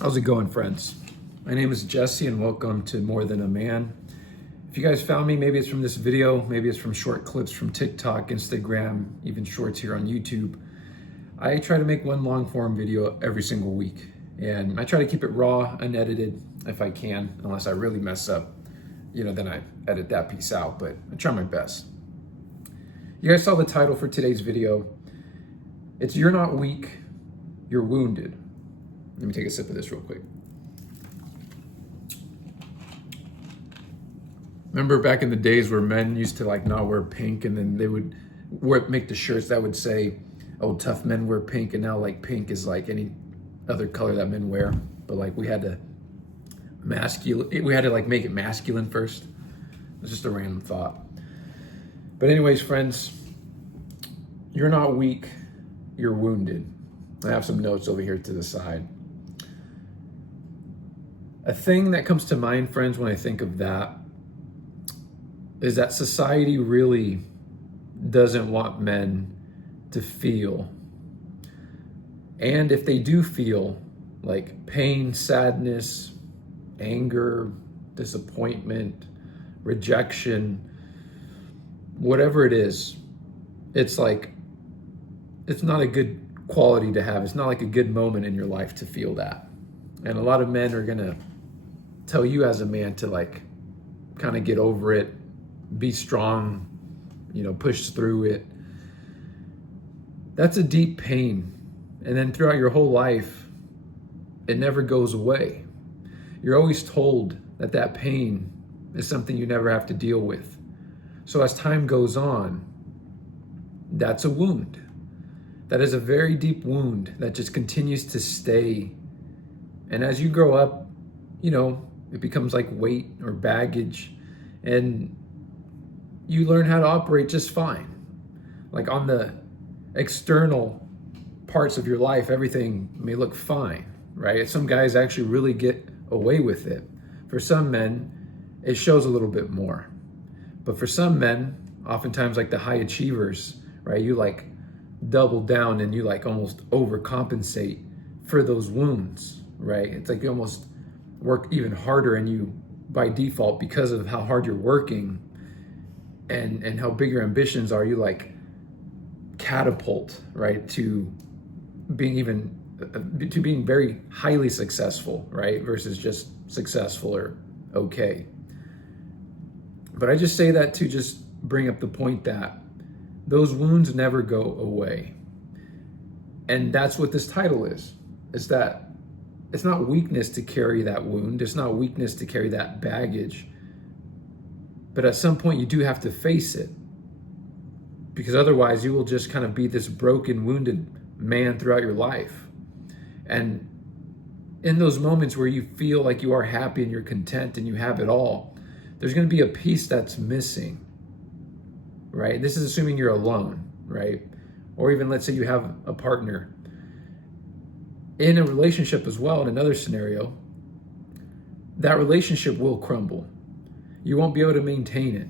How's it going, friends? My name is Jesse and welcome to More Than a Man. If you guys found me, maybe it's from this video, maybe it's from short clips from TikTok, Instagram, even shorts here on YouTube. I try to make one long form video every single week, and I try to keep it raw, unedited if I can, unless I really mess up, then I edit that piece out, but I try my best. You guys saw the title for today's video. It's You're Not Weak, You're Wounded. Let me take a sip of this real quick. Remember back in the days where men used to not wear pink, and then they would make the shirts that would say, "Oh, tough men wear pink," and now pink is like any other color that men wear. But we had to make it masculine first. It's just a random thought. But anyways, friends, you're not weak, you're wounded. I have some notes over here to the side. A thing that comes to mind, friends, when I think of that is that society really doesn't want men to feel. And if they do feel pain, sadness, anger, disappointment, rejection, whatever it is, it's not a good quality to have. It's not a good moment in your life to feel that. And a lot of men are gonna tell you as a man to kind of get over it, be strong, push through it. That's a deep pain. And then throughout your whole life, it never goes away. You're always told that pain is something you never have to deal with. So as time goes on, that's a wound. That is a very deep wound that just continues to stay. And as you grow up, it becomes weight or baggage, and you learn how to operate just fine. On the external parts of your life, everything may look fine, right? Some guys actually really get away with it. For some men, it shows a little bit more. But for some men, oftentimes the high achievers, right? You double down and you almost overcompensate for those wounds, right? It's you almost work even harder, and you by default, because of how hard you're working and how big your ambitions are, you catapult, right, to being very highly successful, right, versus just successful or okay. But I just say that to just bring up the point that those wounds never go away. And that's what this title is that it's not weakness to carry that wound. It's not weakness to carry that baggage. But at some point you do have to face it, because otherwise you will just kind of be this broken, wounded man throughout your life. And in those moments where you feel like you are happy and you're content and you have it all, there's going to be a piece that's missing, right? This is assuming you're alone, right? Or even let's say you have a partner. In a relationship as well, in another scenario, that relationship will crumble. You won't be able to maintain it.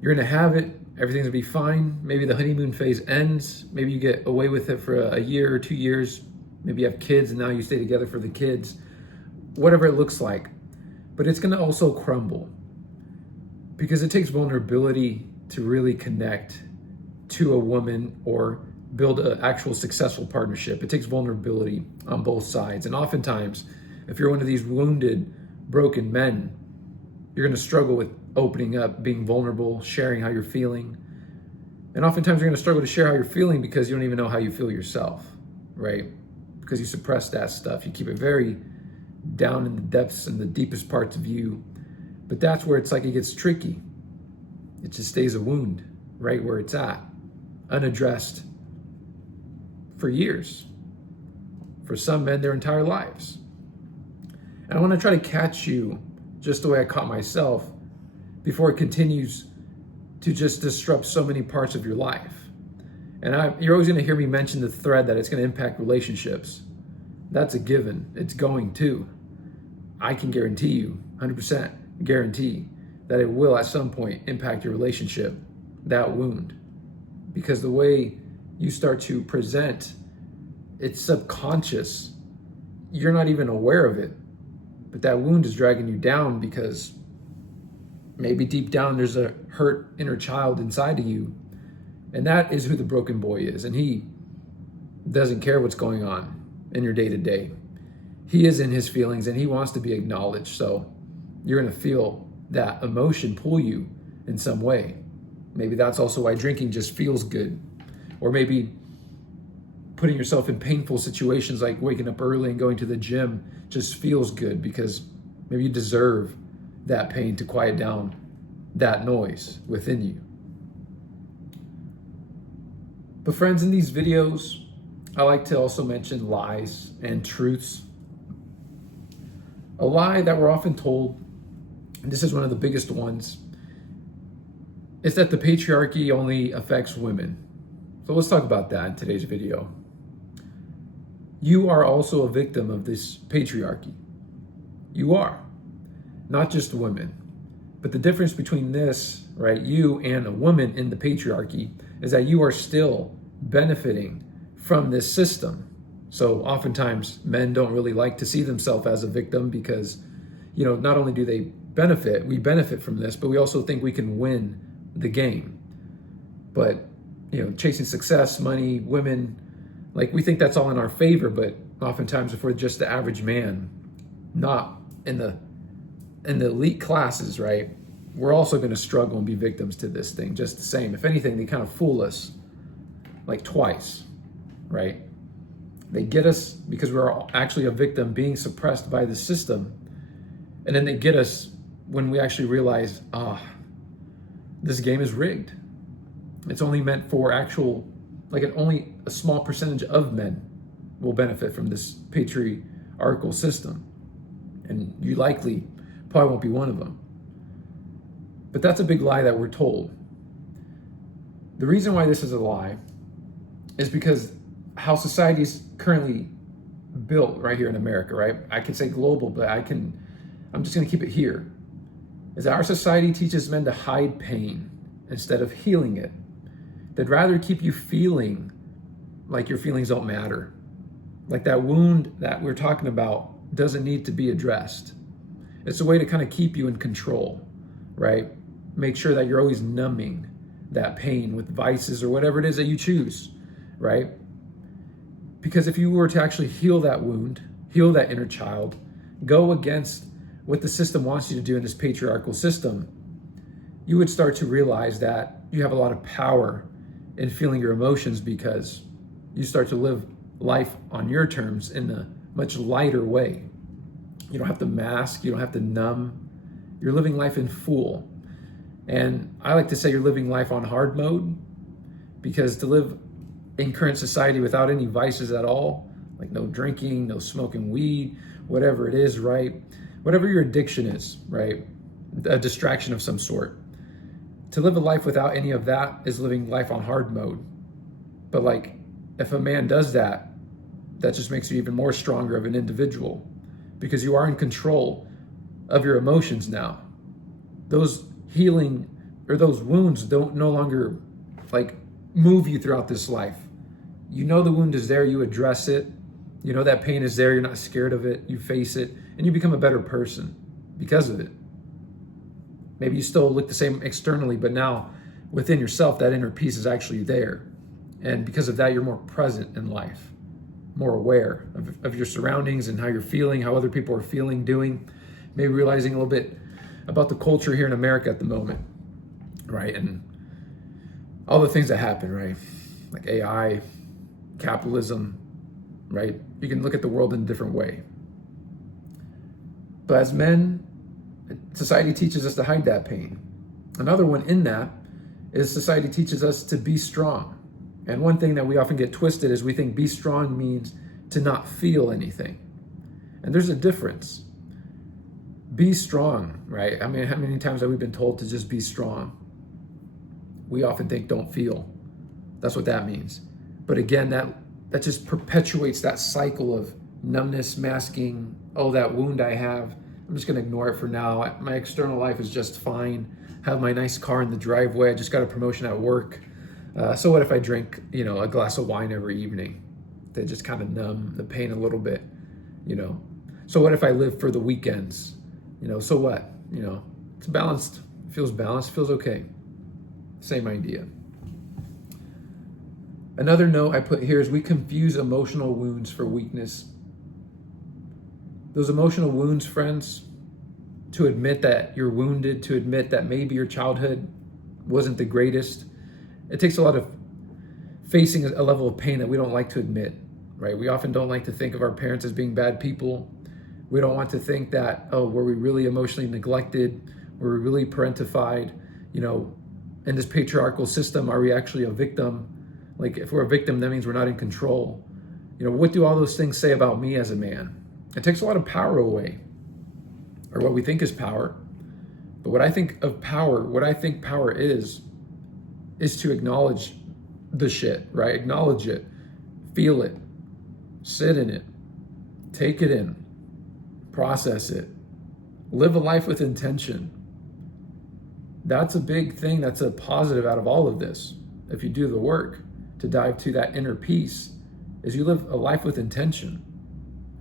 You're going to have it. Everything's going to be fine. Maybe the honeymoon phase ends. Maybe you get away with it for a year or 2 years. Maybe you have kids and now you stay together for the kids. Whatever it looks like. But it's going to also crumble, because it takes vulnerability to really connect to a woman or build an actual successful partnership. It takes vulnerability on both sides. And oftentimes, if you're one of these wounded, broken men, you're going to struggle with opening up, being vulnerable, sharing how you're feeling. And oftentimes you're going to struggle to share how you're feeling because you don't even know how you feel yourself, right? Because you suppress that stuff. You keep it very down in the depths and the deepest parts of you. But that's where it gets tricky. It just stays a wound right where it's at, unaddressed for years. For some men, their entire lives. And I want to try to catch you just the way I caught myself before it continues to just disrupt so many parts of your life. And you're always going to hear me mention the thread that it's going to impact relationships. That's a given. It's going to. I can guarantee you, 100% guarantee, that it will at some point impact your relationship, that wound. Because the way you start to present, it's subconscious you're not even aware of it, but that wound is dragging you down because maybe deep down there's a hurt inner child inside of you. And that is who the broken boy is. And he doesn't care what's going on in your day to day. He is in his feelings and he wants to be acknowledged. So you're going to feel that emotion pull you in some way. Maybe that's also why drinking just feels good. Or maybe putting yourself in painful situations like waking up early and going to the gym just feels good because maybe you deserve that pain to quiet down that noise within you. But friends, in these videos, I like to also mention lies and truths. A lie that we're often told, and this is one of the biggest ones, is that the patriarchy only affects women. So let's talk about that in today's video. You are also a victim of this patriarchy. You are, not just women. But the difference between this, right, you and a woman in the patriarchy is that you are still benefiting from this system. So oftentimes men don't really like to see themselves as a victim because, not only do they benefit, we benefit from this, but we also think we can win the game. But, chasing success, money, women, like we think that's all in our favor, but oftentimes if we're just the average man, not in the elite classes, right, we're also going to struggle and be victims to this thing just the same. If anything, they kind of fool us like twice, right? They get us because we're actually a victim being suppressed by the system. And then they get us when we actually realize, this game is rigged. It's only meant for only a small percentage of men will benefit from this patriarchal system. And you likely probably won't be one of them. But that's a big lie that we're told. The reason why this is a lie is because how society is currently built right here in America, right? I can say global, but I'm just going to keep it here. Is that our society teaches men to hide pain instead of healing it. They'd rather keep you feeling like your feelings don't matter. Like that wound that we're talking about doesn't need to be addressed. It's a way to kind of keep you in control, right? Make sure that you're always numbing that pain with vices or whatever it is that you choose, right? Because if you were to actually heal that wound, heal that inner child, go against what the system wants you to do in this patriarchal system, you would start to realize that you have a lot of power in feeling your emotions because you start to live life on your terms in a much lighter way. You don't have to mask, you don't have to numb. You're living life in full. And I like to say you're living life on hard mode because to live in current society without any vices at all, like no drinking, no smoking weed, whatever it is, right? Whatever your addiction is, right? A distraction of some sort. To live a life without any of that is living life on hard mode. But if a man does that, that just makes you even more stronger of an individual because you are in control of your emotions now. Those healing or those wounds don't no longer move you throughout this life. You know the wound is there, you address it. You know that pain is there, you're not scared of it, you face it, and you become a better person because of it. Maybe you still look the same externally, but now within yourself, that inner peace is actually there. And because of that, you're more present in life, more aware of your surroundings and how you're feeling, how other people are feeling, doing, maybe realizing a little bit about the culture here in America at the moment, right? And all the things that happen, right? Like AI, capitalism, right? You can look at the world in a different way. But as men, society teaches us to hide that pain. Another one in that is society teaches us to be strong. And one thing that we often get twisted is we think be strong means to not feel anything. And there's a difference. Be strong, right? I mean, how many times have we been told to just be strong? We often think don't feel. That's what that means. But again, that just perpetuates that cycle of numbness, masking, that wound I have, I'm just gonna ignore it for now. My external life is just fine. Have my nice car in the driveway. I just got a promotion at work. So what if I drink, a glass of wine every evening to just kind of numb the pain a little bit? you know. So what if I live for the weekends? So what? It's balanced, feels balanced, feels okay. Same idea. Another note I put here is we confuse emotional wounds for weakness. Those emotional wounds, friends, to admit that you're wounded, to admit that maybe your childhood wasn't the greatest, it takes a lot of facing a level of pain that we don't like to admit, right? We often don't like to think of our parents as being bad people. We don't want to think that, were we really emotionally neglected? Were we really parentified? In this patriarchal system, are we actually a victim? Like, if we're a victim, that means we're not in control. What do all those things say about me as a man? It takes a lot of power away, or what we think is power. But what I think power is to acknowledge the shit, right? Acknowledge it, feel it, sit in it, take it in, process it, live a life with intention. That's a big thing. That's a positive out of all of this. If you do the work to dive to that inner peace, is you live a life with intention.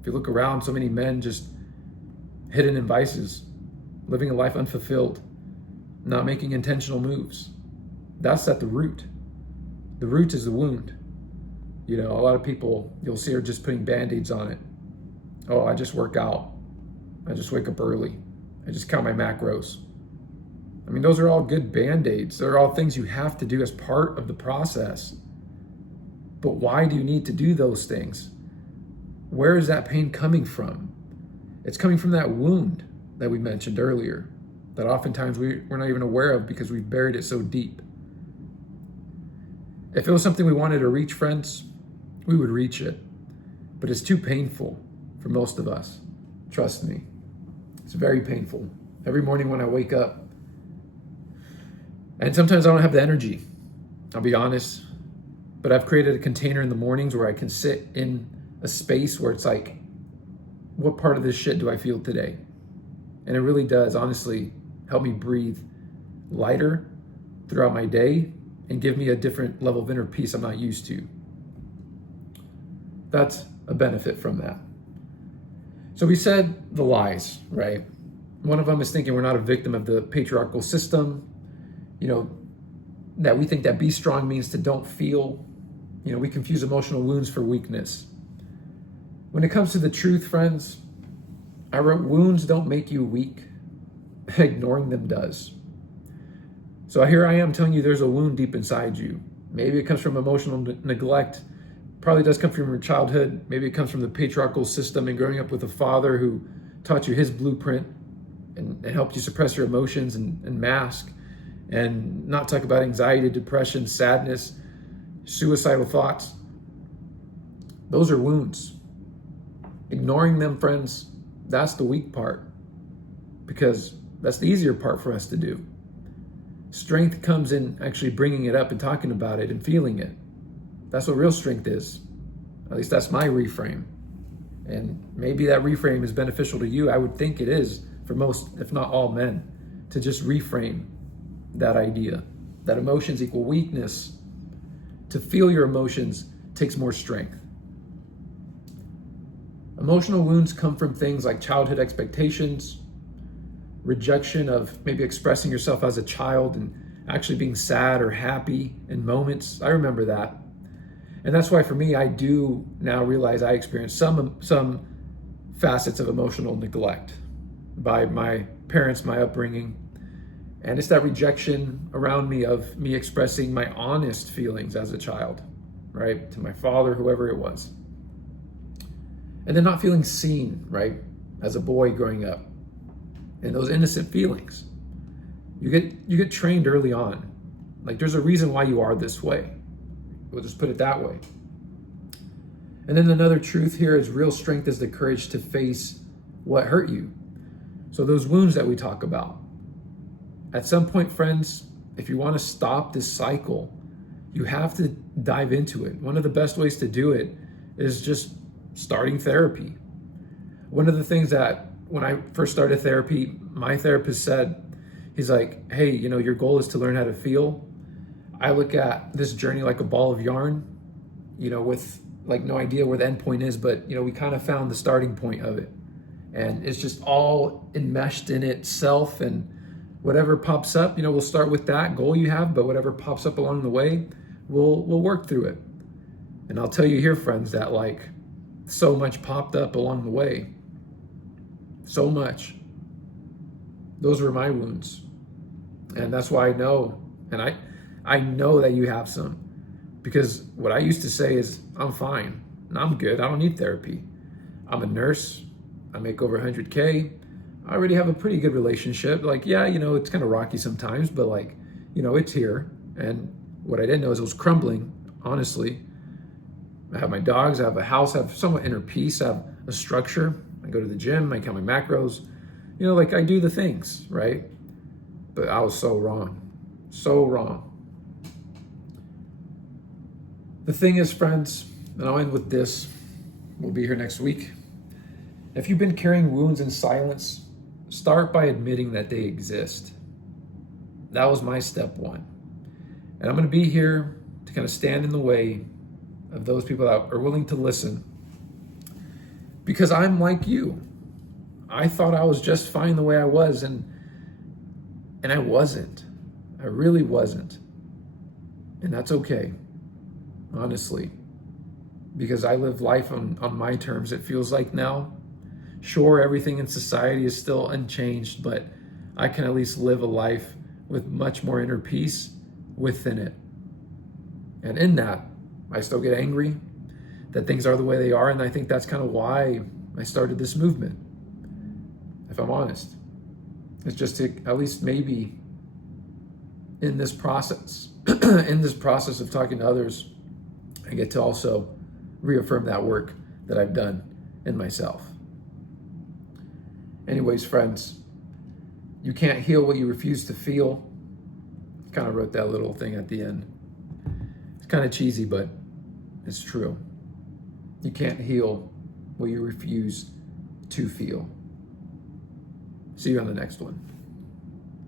If you look around, so many men just hidden in vices, living a life unfulfilled, not making intentional moves. That's at the root. The root is the wound. A lot of people you'll see are just putting band-aids on it. Oh, I just work out. I just wake up early. I just count my macros. I mean, those are all good band-aids. They're all things you have to do as part of the process. But why do you need to do those things? Where is that pain coming from? It's coming from that wound that we mentioned earlier, that oftentimes we're not even aware of because we've buried it so deep. If it was something we wanted to reach, friends, we would reach it. But it's too painful for most of us. Trust me. It's very painful. Every morning when I wake up, and sometimes I don't have the energy, I'll be honest, but I've created a container in the mornings where I can sit in a space where it's like, what part of this shit do I feel today? And it really does, honestly, help me breathe lighter throughout my day and give me a different level of inner peace I'm not used to. That's a benefit from that. So we said the lies, right? One of them is thinking we're not a victim of the patriarchal system, that we think that be strong means to don't feel. We confuse emotional wounds for weakness. When it comes to the truth, friends, I wrote, wounds don't make you weak. Ignoring them does. So here I am telling you there's a wound deep inside you. Maybe it comes from emotional neglect. Probably does come from your childhood. Maybe it comes from the patriarchal system and growing up with a father who taught you his blueprint and helped you suppress your emotions and mask and not talk about anxiety, depression, sadness, suicidal thoughts. Those are wounds. Ignoring them, friends, that's the weak part, because that's the easier part for us to do. Strength comes in actually bringing it up and talking about it and feeling it. That's what real strength is. At least that's my reframe. And maybe that reframe is beneficial to you. I would think it is for most, if not all men, to just reframe that idea that emotions equal weakness. To feel your emotions takes more strength. Emotional wounds come from things like childhood expectations, rejection of maybe expressing yourself as a child and actually being sad or happy in moments. I remember that. And that's why for me, I do now realize I experienced some facets of emotional neglect by my parents, my upbringing. And it's that rejection around me of me expressing my honest feelings as a child, right? To my father, whoever it was. And then not feeling seen, right? As a boy growing up. And those innocent feelings. You get trained early on. Like, there's a reason why you are this way. We'll just put it that way. And then another truth here is real strength is the courage to face what hurt you. So those wounds that we talk about. At some point, friends, if you want to stop this cycle, you have to dive into it. One of the best ways to do it is just starting therapy. One of the things that when I first started therapy, my therapist said, he's like, hey, your goal is to learn how to feel. I look at this journey like a ball of yarn, with like no idea where the end point is, but we kind of found the starting point of it. And it's just all enmeshed in itself, and whatever pops up, we'll start with that goal you have, but whatever pops up along the way, we'll work through it. And I'll tell you here, friends, that like so much popped up along the way. So much. Those were my wounds. And that's why I know, and I know that you have some. Because what I used to say is, I'm fine, and I'm good, I don't need therapy. I'm a nurse, I make over 100K, I already have a pretty good relationship. Like, yeah, it's kind of rocky sometimes, but like, it's here. And what I didn't know is it was crumbling, honestly. I have my dogs, I have a house, I have somewhat inner peace, I have a structure. I go to the gym, I count my macros, like I do the things, right? But I was so wrong, so wrong. The thing is, friends, and I'll end with this, we'll be here next week. If you've been carrying wounds in silence, start by admitting that they exist. That was my step one. And I'm going to be here to kind of stand in the way of those people that are willing to listen. Because I'm like you. I thought I was just fine the way I was, and I wasn't. I really wasn't. And that's okay. Honestly, because I live life on my terms, it feels like now. Sure, everything in society is still unchanged, but I can at least live a life with much more inner peace within it. And in that, I still get angry that things are the way they are, and I think that's kind of why I started this movement, if I'm honest. It's just to at least maybe in this process, in this process of talking to others, I get to also reaffirm that work that I've done in myself. Anyways, friends, you can't heal what you refuse to feel. Kind of wrote that little thing at the end. It's kind of cheesy, but it's true. You can't heal what you refuse to feel. See you on the next one.